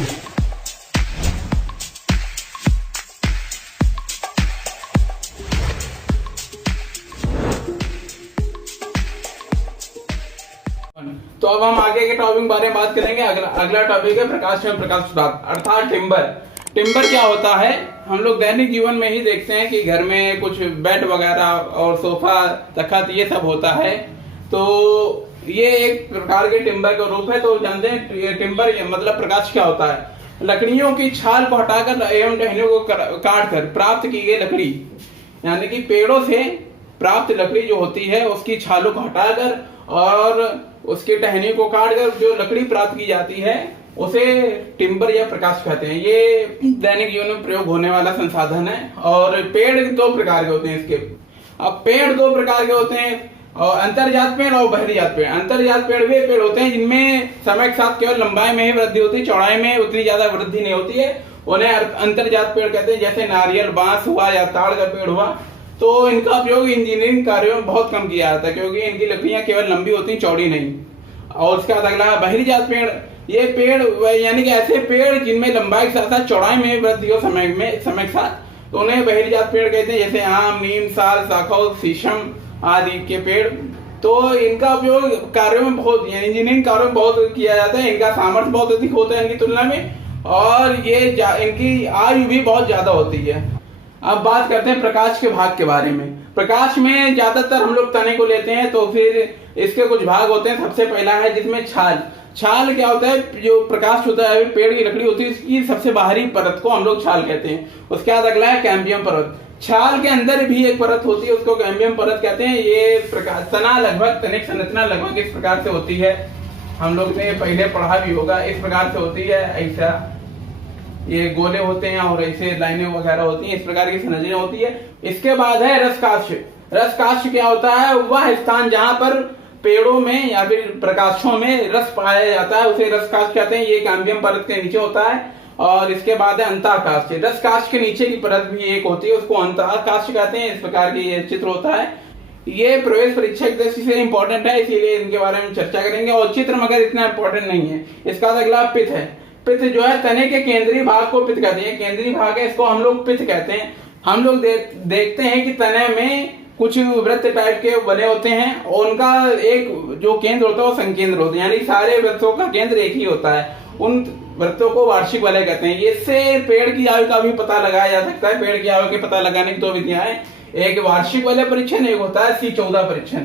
तो अब हम आगे के टॉपिक बारे में बात करेंगे। अगला टॉपिक है प्रकाश में प्रकाश स्रोत अर्थात टिम्बर। टिम्बर क्या होता है? हम लोग दैनिक जीवन में ही देखते हैं कि घर में कुछ बेड वगैरह और सोफा तखत ये सब होता है, तो ये एक प्रकार के टिम्बर का रूप है। तो जानते हैं ये टिम्बर मतलब प्रकाश क्या होता है? लकड़ियों की छाल को हटाकर एवं टहनियों को काट कर प्राप्त की गई लकड़ी, यानी कि पेड़ों से प्राप्त लकड़ी जो होती है उसकी छालों को हटाकर और उसकी टहनी को काटकर जो लकड़ी प्राप्त की जाती है उसे टिम्बर या प्रकाश कहते हैं। ये दैनिक जीवन में प्रयोग होने वाला संसाधन है। और पेड़ दो प्रकार के होते हैं इसके। अब पेड़ दो प्रकार के होते हैं, और अंतरजात पेड़ और बहिर्जात पेड़। अंतरजात पेड़ वे पेड़ होते हैं जिनमें समय के साथ केवल लंबाई में ही वृद्धि होती है, चौड़ाई में उतनी ज्यादा वृद्धि नहीं होती है, उन्हें अंतरजात पेड़ कहते हैं। जैसे नारियल, बांस हुआ या ताड़ का पेड़ हुआ। तो इनका उपयोग इंजीनियरिंग कार्यों में बहुत कम किया जाता है क्योंकि इनकी लकड़ियां केवल लंबी होती हैं, चौड़ी नहीं। और उसके बाद अगला बहिर्जात पेड़। ये पेड़ यानी कि ऐसे पेड़ जिनमें लंबाई के साथ साथ चौड़ाई में वृद्धि हो समय के साथ, तो उन्हें बहिर्जात पेड़ कहते हैं। जैसे आम, नीम, साल, साखौ, शीशम आदि के पेड़। तो इनका उपयोग कार्यों में बहुत इंजीनियरिंग कार्यों में बहुत किया जाता है। इनका सामर्थ्य बहुत अधिक होता है इनकी तुलना में, और ये इनकी आयु भी बहुत ज्यादा होती है। अब बात करते हैं प्रकाश के भाग के बारे में। प्रकाश में ज्यादातर हम लोग तने को लेते हैं, तो फिर इसके कुछ भाग होते हैं। सबसे पहला है जिसमें छाल। छाल क्या होता है? जो प्रकाश होता है पेड़ की लकड़ी होती है, इसकी सबसे बाहरी परत को हम लोग छाल कहते हैं। उसके बाद अगला है कैम्बियम परत। छाल के अंदर भी एक परत होती है, उसको कैम्बियम परत कहते हैं। ये प्रकाश तनिक संरचना लगभग इस प्रकार से होती है, हम लोग ने पहले पढ़ा भी होगा। इस प्रकार से होती है, ऐसा ये गोले होते हैं और ऐसे लाइनें वगैरह होती हैं, इस प्रकार की संरचना होती है। इसके बाद है रसकाष्ठ। रसकाष्ठ क्या होता है? वह स्थान जहां पर पेड़ों में या फिर प्रकाशों में रस पाया जाता है उसे रसकाष्ठ कहते हैं। ये कैम्बियम परत के नीचे होता है। और इसके बाद है अंतःकाष्ठ। रसकाष्ठ के नीचे की परत भी एक होती है, उसको अंतःकाष्ठ कहते हैं। इस प्रकार की ये चित्र होता है। ये प्रवेश परीक्षा की दृष्टि से इंपॉर्टेंट है, इसीलिए इनके बारे में चर्चा करेंगे। और चित्र मगर इतना इंपॉर्टेंट नहीं है। इसका अगला पित्त है। पित्त जो है तने के केंद्रीय भाग को पित्त कहते हैं। केंद्रीय भाग है, इसको हम लोग पित्त कहते हैं। हम लोग देखते हैं कि तने में कुछ वृत्त टाइप के बने होते हैं और उनका एक जो केंद्र होता है वो संकेंद्र होता है, यानी सारे वृत्तों का केंद्र एक ही होता है। उन वृत्तों को वार्षिक वलय कहते हैं। इससे पेड़ की आयु का भी पता लगाया जा सकता है। पेड़ की आयु के पता लगाने की दो विधियां हैं, एक वार्षिक वलय परीक्षण, एक होता है C14 परीक्षण,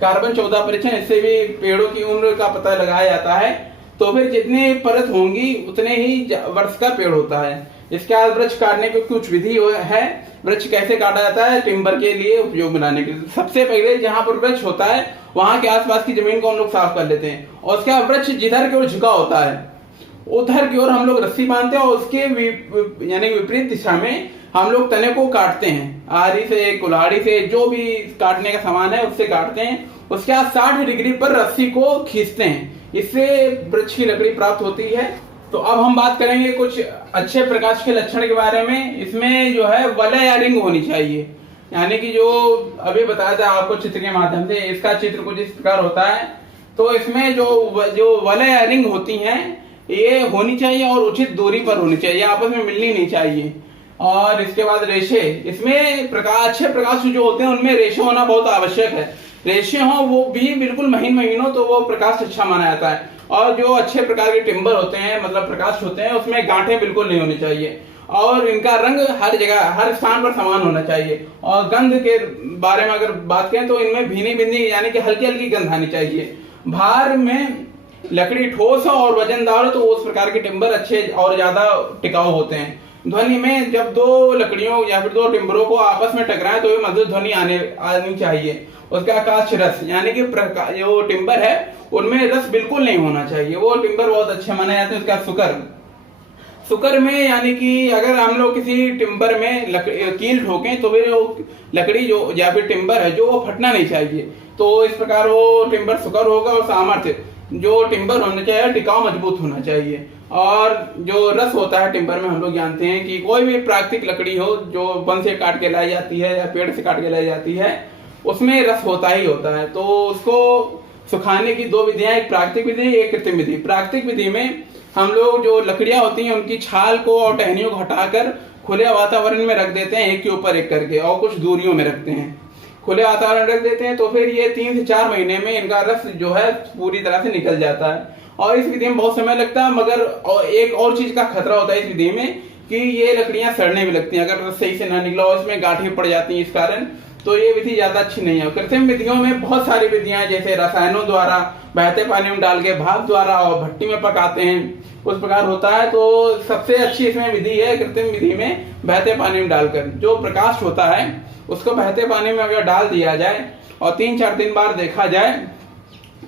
कार्बन 14 परीक्षण। इससे भी पेड़ों की उम्र का पता लगाया जाता है। तो फिर जितनी परत होंगी उतने ही वर्ष का पेड़ होता है। इसके बाद वृक्ष काटने की कुछ विधि है। वृक्ष कैसे काटा जाता है? टिम्बर के लिए उपयोग बनाने के लिए सबसे पहले जहां पर वृक्ष होता है वहां के आसपास की जमीन को हम लोग साफ कर लेते हैं, और उसके बाद वृक्ष जिधर की ओर झुका होता है उधर की ओर हम लोग रस्सी बांधते हैं और उसके यानी विपरीत दिशा में हम लोग तने को काटते हैं। आरी से, कुल्हाड़ी से, जो भी काटने का सामान है उससे काटते हैं। उसके बाद 60 डिग्री पर रस्सी को खींचते हैं, इससे वृक्ष की लकड़ी प्राप्त होती है। तो अब हम बात करेंगे कुछ अच्छे प्रकाश के लक्षण के बारे में। इसमें जो है वलय या रिंग होनी चाहिए, यानी कि जो अभी बताया था आपको चित्र के माध्यम से, इसका चित्र कुछ इस प्रकार होता है। तो इसमें जो वलय या रिंग होती हैं ये होनी चाहिए और उचित दूरी पर होनी चाहिए, आपस में मिलनी नहीं चाहिए। और इसके बाद रेशे। इसमें अच्छे प्रकाश जो होते हैं उनमें रेशे होना बहुत आवश्यक है। रेशे हो वो भी बिल्कुल महीन हो तो वो प्रकाश अच्छा माना जाता है। और जो अच्छे प्रकार के टिम्बर होते हैं मतलब प्रकाश होते हैं उसमें गांठे बिल्कुल नहीं होनी चाहिए, और इनका रंग हर जगह हर स्थान पर समान होना चाहिए। और गंध के बारे में अगर बात करें तो इनमें भीनी बिंदी यानी कि हल्की हल्की गंध आनी चाहिए। भार में लकड़ी ठोस हो और वजनदार हो तो उस प्रकार के टिम्बर अच्छे और ज्यादा टिकाऊ होते हैं। ध्वनि में जब दो लकड़ियों या फिर दो टिम्बरों को आपस में टकराए तो मधुर ध्वनि आनी चाहिए। उसका आकाश रस यानी कि जो टिम्बर है उनमें रस बिल्कुल नहीं होना चाहिए, वो टिम्बर बहुत अच्छे माने जाते हैं। उसका सुकर में यानी कि अगर हम लोग किसी टिम्बर में कील ठोकें तो फिर वो लकड़ी जो या फिर टिम्बर है जो वो फटना नहीं चाहिए। तो इस प्रकार वो टिम्बर सुकर होगा। और सामर्थ्य जो टिम्बर होना चाहिए टिकाऊ मजबूत होना चाहिए। और जो रस होता है टिम्बर में हम लोग जानते हैं कि कोई भी प्राकृतिक लकड़ी हो जो वन से काट के लाई जाती है या पेड़ से काट के लाई जाती है उसमें रस होता ही होता है। तो उसको सुखाने की दो विधियां, एक प्राकृतिक विधि एक कृत्रिम विधि। प्राकृतिक विधि में हम लोग जो लकड़ियां होती हैं उनकी छाल को और टहनियों को हटाकर खुले वातावरण में रख देते हैं, एक के ऊपर एक करके, और कुछ दूरियों में रखते हैं, खुले वातावरण रख देते हैं। तो फिर ये 3 से 4 महीने में इनका रस जो है पूरी तरह से निकल जाता है। और इस विधि में बहुत समय लगता है, मगर एक और चीज का खतरा होता है इस विधि में कि ये लकड़ियां सड़ने भी लगती हैं अगर रस सही से ना निकला हो, इसमें गांठें पड़ जाती हैं इस कारण। तो ये विधि ज्यादा अच्छी नहीं है। कृत्रिम विधियों में बहुत सारी विधियां हैं, जैसे रसायनों द्वारा, बहते पानी में डाल के, भाप द्वारा और भट्टी में पकाते हैं, उस प्रकार होता है। तो सबसे अच्छी इसमें विधि है कृत्रिम विधि में बहते पानी में डालकर, जो प्रकाश होता है उसको बहते पानी में अगर डाल दिया जाए और 3-4 दिन बाद देखा जाए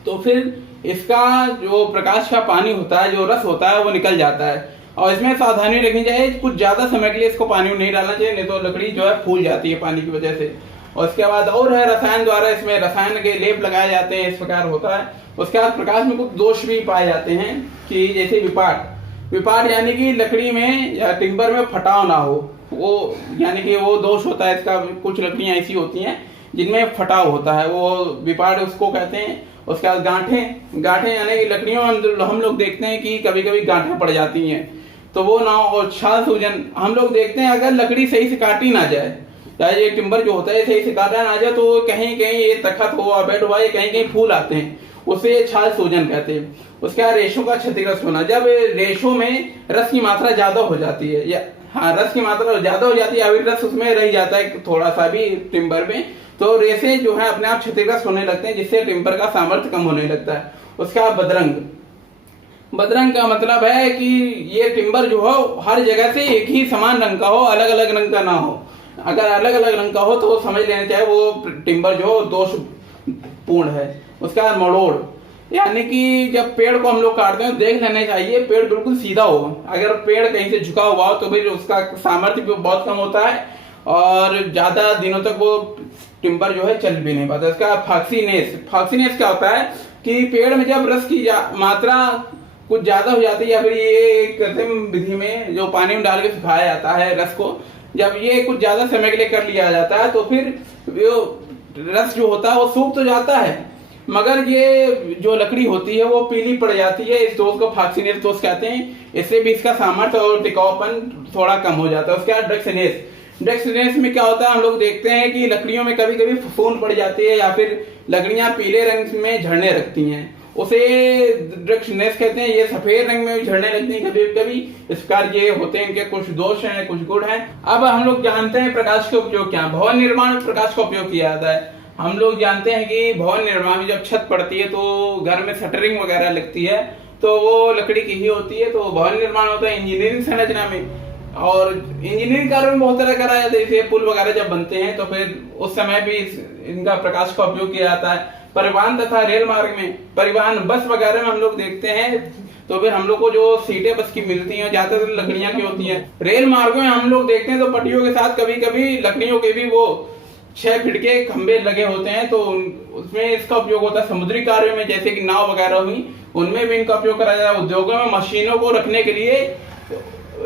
तो फिर इसका जो प्रकाश का पानी होता है, जो रस होता है, वो निकल जाता है। और इसमें सावधानी रखनी चाहिए, कुछ ज्यादा समय के लिए इसको पानी में नहीं डालना चाहिए, नहीं तो लकड़ी जो है फूल जाती है पानी की वजह से। और इसके बाद और है रसायन द्वारा, इसमें रसायन के लेप लगाए जाते हैं, इस प्रकार होता है। उसके बाद प्रकाश में कुछ दोष भी पाए जाते हैं कि जैसे विपाट यानी कि लकड़ी में या टिम्बर में फटाव ना हो, वो यानी कि वो दोष होता है इसका। कुछ लकड़ियां ऐसी होती हैं जिनमें फटाव होता है, वो विपाट उसको कहते हैं। उसके बाद गांठें यानी कि लकड़ियों में हम लोग देखते हैं कि कभी कभी गांठें पड़ जाती हैं, तो वो ना हो। और छाल सूजन हम लोग देखते हैं अगर लकड़ी सही से काटी ना जाए, चाहे ये टिम्बर जो होता है सही से काटा ना जाए, तो कहीं कहीं ये तखत हुआ, बेड हुआ, ये कहीं कहीं फूल आते हैं, उसे छाल सूजन कहते हैं। उसके बाद रेशों का क्षतिग्रस्त होना, जब रेशों में रस की मात्रा ज्यादा हो जाती है, या रस की मात्रा ज्यादा हो जाती है, अभी रस उसमें रह जाता है थोड़ा सा भी टिम्बर में, तो रेशे जो है अपने आप क्षतिग्रस्त होने लगते हैं, जिससे टिम्बर का सामर्थ्य कम होने लगता है। उसका बदरंग का मतलब है कि ये टिम्बर जो हो हर जगह से एक ही समान रंग का हो, अलग अलग रंग का ना हो। अगर अलग अलग रंग का हो तो समझ लेना चाहिए वो टिम्बर जो दोष पूर्ण है। उसका बाद मड़ोड़, यानी कि जब पेड़ को हम लोग काटते हैं देख लेना चाहिए पेड़ बिल्कुल सीधा हो। अगर पेड़ कहीं से झुका हुआ हो तो फिर उसका सामर्थ्य भी बहुत कम होता है और ज्यादा दिनों तक वो टिम्बर जो है चल भी नहीं पाता। इसका फॉक्सीनेस क्या होता है कि पेड़ में जब रस की मात्रा कुछ ज्यादा हो जाती है, या फिर ये कृत्रिम विधि में जो पानी में डाल के सुखाया जाता है रस को, जब ये कुछ ज्यादा समय के लिए कर लिया जाता है तो फिर वो रस जो होता है वो सूख तो जाता है, मगर ये जो लकड़ी होती है वो पीली पड़ जाती है। इस दोष को फॉक्सीनेस दोष कहते हैं। इससे भी इसका सामर्थ्य और टिकाऊपन थोड़ा कम हो जाता है। उसके बाद ड्रक्सिनेस में क्या होता है, हम लोग देखते हैं कि लकड़ियों में कभी कभी फफूंद पड़ जाती है या फिर लकड़ियां पीले रंग में झड़ने लगती हैं, उसे ड्रक्सिनेस कहते हैं। ये सफेद रंग में भी झड़ने लगती हैं कभी कभी। इस प्रकार ये होते हैं, इनके कुछ दोष हैं, कुछ गुण हैं। अब हम लोग जानते हैं प्रकाश के उपयोग क्या। भवन निर्माण में प्रकाश का उपयोग किया जाता है। हम लोग जानते हैं कि भवन निर्माण में जब छत पड़ती है तो घर में शटरिंग वगैरह लगती है तो वो लकड़ी की ही होती है। तो भवन निर्माण होता है इंजीनियरिंग संरचना में, और इंजीनियरिंग कार्य में बहुत तरह कराया जाता है। जैसे पुल वगैरह जब बनते हैं तो फिर उस समय भी इनका प्रकाश का उपयोग किया जाता है। परिवहन तथा रेल मार्ग में, परिवहन बस वगैरह में हम लोग देखते हैं तो फिर हम लोग को जो सीटें बस की मिलती हैं ज्यादातर लकड़ियां की होती हैं। रेल मार्गों में हम लोग देखते हैं तो पटरियों के साथ कभी कभी लकड़ियों के भी वो 6 फीट के खंभे लगे होते हैं, तो उसमें इसका उपयोग होता है। समुद्री कार्यों में जैसे कि नाव वगैरह हुई, उनमें भी इनका उपयोग करा जाता है। उद्योगों में मशीनों को रखने के लिए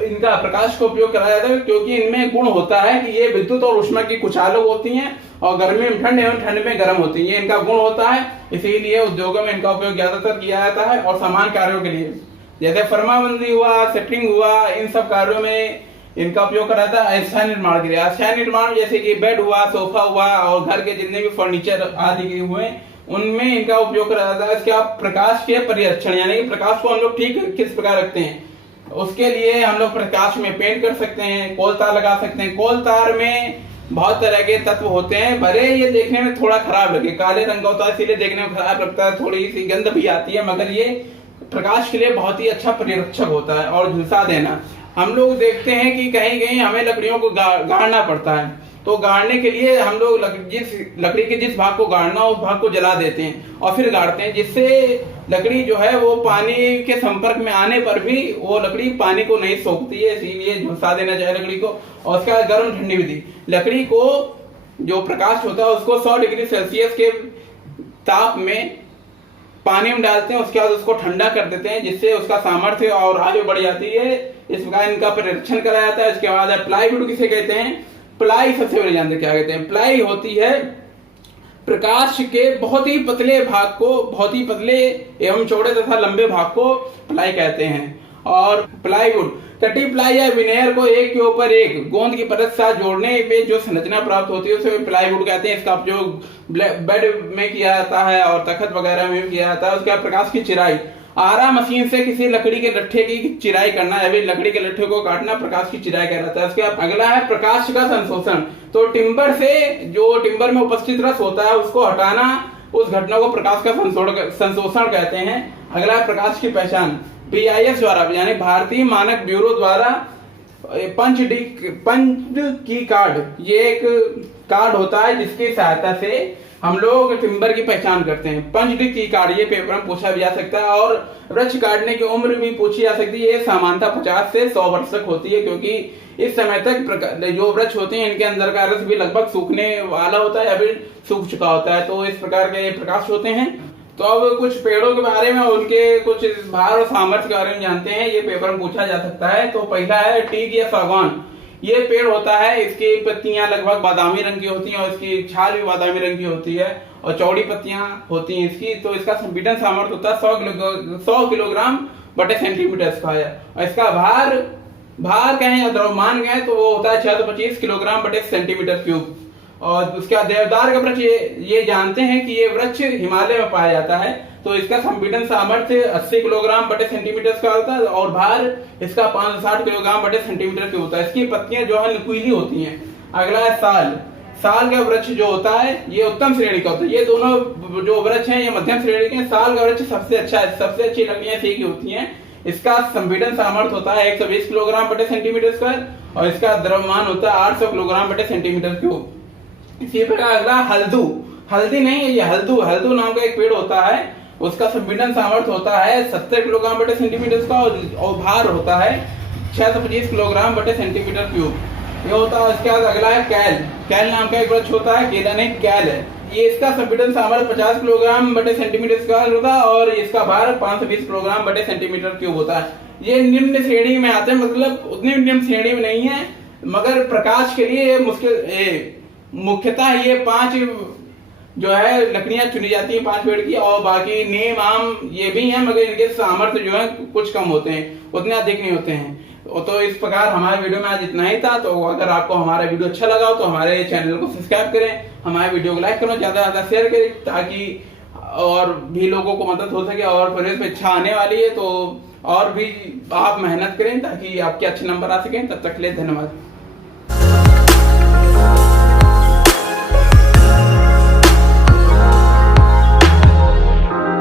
इनका प्रकाश का उपयोग करा जाता है, क्योंकि इनमें गुण होता है कि ये विद्युत और ऊष्मा की कुचालक होती हैं और गर्मी में ठंड एवं ठंड में गर्म होती है। ये इनका गुण होता है, इसीलिए उद्योगों में इनका उपयोग ज्यादातर किया जाता है। और समान कार्यों के लिए जैसे फर्माबंदी हुआ, सेटरिंग हुआ, इन सब कार्यों में इनका उपयोग करा जाता है। अस्थायी निर्माण के लिए, अस्थायी निर्माण जैसे कि बेड हुआ, सोफा हुआ और घर के जितने भी फर्नीचर आदि के हुए उनमें इनका उपयोग करा जाता है। इसके आप प्रकाश के परिरक्षण, यानी कि प्रकाश को हम लोग ठीक किस प्रकार रखते हैं, उसके लिए हम लोग प्रकाश में पेंट कर सकते हैं, कोल तार लगा सकते हैं। कोल तार में बहुत तरह के तत्व होते हैं, भले ये देखने में थोड़ा खराब लगे, काले रंग का होता है इसीलिए देखने में खराब लगता है, थोड़ी सी गंध भी आती है, मगर ये प्रकाश के लिए बहुत ही अच्छा परिरक्षक होता है। और झुलसा देना, हम लोग देखते हैं कि कहीं कहीं हमें लकड़ियों को गाड़ना पड़ता है, तो गाड़ने के लिए हम लोग लकड़ी के जिस भाग को गाड़ना उस भाग को जला देते हैं और फिर गाड़ते हैं, जिससे लकड़ी जो है वो पानी के संपर्क में आने पर भी वो लकड़ी पानी को नहीं सोखती है, इसीलिए झुलसा देना चाहिए लकड़ी को। और उसका गर्म ठंडी विधि, लकड़ी को जो प्रकाश होता है उसको 100 डिग्री सेल्सियस के ताप में पानी में डालते हैं, उसके बाद उसको ठंडा कर देते हैं, जिससे उसका सामर्थ्य और आगे बढ़ जाती है। इस प्रकार इनका परीक्षण कराया जाता है। इसके बाद प्लाईवुड किसे कहते हैं, प्लाई सबसे पहले जानते क्या कहते हैं। प्लाई होती है प्रकाश के बहुत ही पतले भाग को, बहुत ही पतले एवं चौड़े तथा लंबे भाग को प्लाई कहते हैं। और प्लाईवुड, कटी प्लाई या विनेयर को एक के ऊपर एक गोंद की परत साथ जोड़ने पे जो संरचना प्राप्त होती है उसे प्लाईवुड कहते हैं। इसका उपयोग बेड में किया जाता है और तखत वगैरह में भी किया जाता है। उसके बाद प्रकाश की चिराई, आरा मशीन से किसी लकड़ी के लट्ठे की चिराई करना या फिर लकड़ी के लट्ठे को काटना प्रकाश की चिराई कहलाता है। उसके बाद अगला है प्रकाश का संशोषण। तो टिम्बर से जो टिम्बर में उपस्थित रस होता है उसको हटाना, उस घटना को प्रकाश का संशोषण कहते हैं। अगला है प्रकाश की पहचान। BIS द्वारा यानी भारतीय मानक ब्यूरो द्वारा पंच की कार्ड, ये एक कार्ड होता है जिसकी सहायता से हम लोग टिम्बर की पहचान करते हैं। पंच की कार्ड, ये पेपर में पूछा भी जा सकता है। और वृक्ष काटने की उम्र भी पूछी जा सकती है। ये सामान्यतः 50 से 100 वर्ष तक होती है, क्योंकि इस समय तक जो वृक्ष होते हैं इनके अंदर का रस भी लगभग सूखने वाला होता है या फिर सूख चुका होता है। तो इस प्रकार के प्रकाश होते हैं। तो अब कुछ पेड़ों के बारे में, उनके कुछ भार और सामर्थ्य के बारे में जानते हैं। ये पेपर में पूछा जा सकता है। तो पहला है टीक या सागवान। ये पेड़ होता है, इसकी पत्तियां लगभग बादामी रंग की होती हैं और इसकी छाल भी बादामी रंग की होती है और चौड़ी पत्तियां होती हैं इसकी। तो इसका संपीड़न सामर्थ्य होता है 100 किलोग्राम बटे सेंटीमीटर स्क्वायर। और इसका भार कहें या द्रव्यमान कहें तो वो होता है 625 किलोग्राम बटे सेंटीमीटर क्यूब। और उसके बाद देवदार का वृक्ष, ये जानते हैं कि ये वृक्ष हिमालय में पाया जाता है। तो इसका संपीड़न सामर्थ्य 80 किलोग्राम बटे सेंटीमीटर का होता है और भार इसका 560 किलोग्राम बटे सेंटीमीटर की होता है। इसकी पत्तियां जो है नुकीली होती हैं। अगला है साल। साल का वृक्ष जो होता है ये उत्तम श्रेणी का होता है। ये दोनों जो वृक्ष हैं ये मध्यम श्रेणी के हैं। साल का वृक्ष सबसे अच्छा है, सबसे अच्छी लकड़ियां इसी की होती हैं। इसका संपीड़न सामर्थ्य होता है 120 किलोग्राम बटे सेंटीमीटर स्क्वायर और इसका द्रव्यमान होता है 800 किलोग्राम बटे सेंटीमीटर क्यूब। इसी प्रकार अगला हल्दू। हल्दी नहीं है, ये हल्दू नाम का एक पेड़ होता है। उसका संपीड़न सामर्थ्य होता है 70 किलोग्राम बटे सेंटीमीटर का और भार होता है 625 किलोग्राम बटे सेंटीमीटर क्यूब। ये होता है। इसके बाद अगला है कैल। कैल नाम का एक वृक्ष होता है, केला नहीं कैल है। ये इसका संपीड़न सामर्थ्य 50 किलोग्राम बटे सेंटीमीटर स्क्वायर होता है और इसका भार 520 किलोग्राम बटे सेंटीमीटर क्यूब होता है। ये निम्न श्रेणी में आते हैं, मतलब उतनी निम्न श्रेणी में नहीं है, मगर प्रकाश के लिए मुख्यतः ये 5 जो है लकड़ियां चुनी जाती हैं 5 पेड़ की। और बाकी नीम, आम ये भी हैं, मगर इनके सामर्थ्य जो है कुछ कम होते हैं, उतने अधिक नहीं होते हैं। तो इस प्रकार हमारे वीडियो में आज इतना ही था। तो अगर आपको हमारा वीडियो अच्छा लगा हो तो हमारे चैनल को सब्सक्राइब करें, हमारे वीडियो को लाइक करें, ज्यादा से ज्यादा शेयर करें ताकि और भी लोगों को मदद हो सके। और फिर परीक्षा आने वाली है तो और भी आप मेहनत करें ताकि आपके अच्छे नंबर आ सकें। तब तक के लिए धन्यवाद।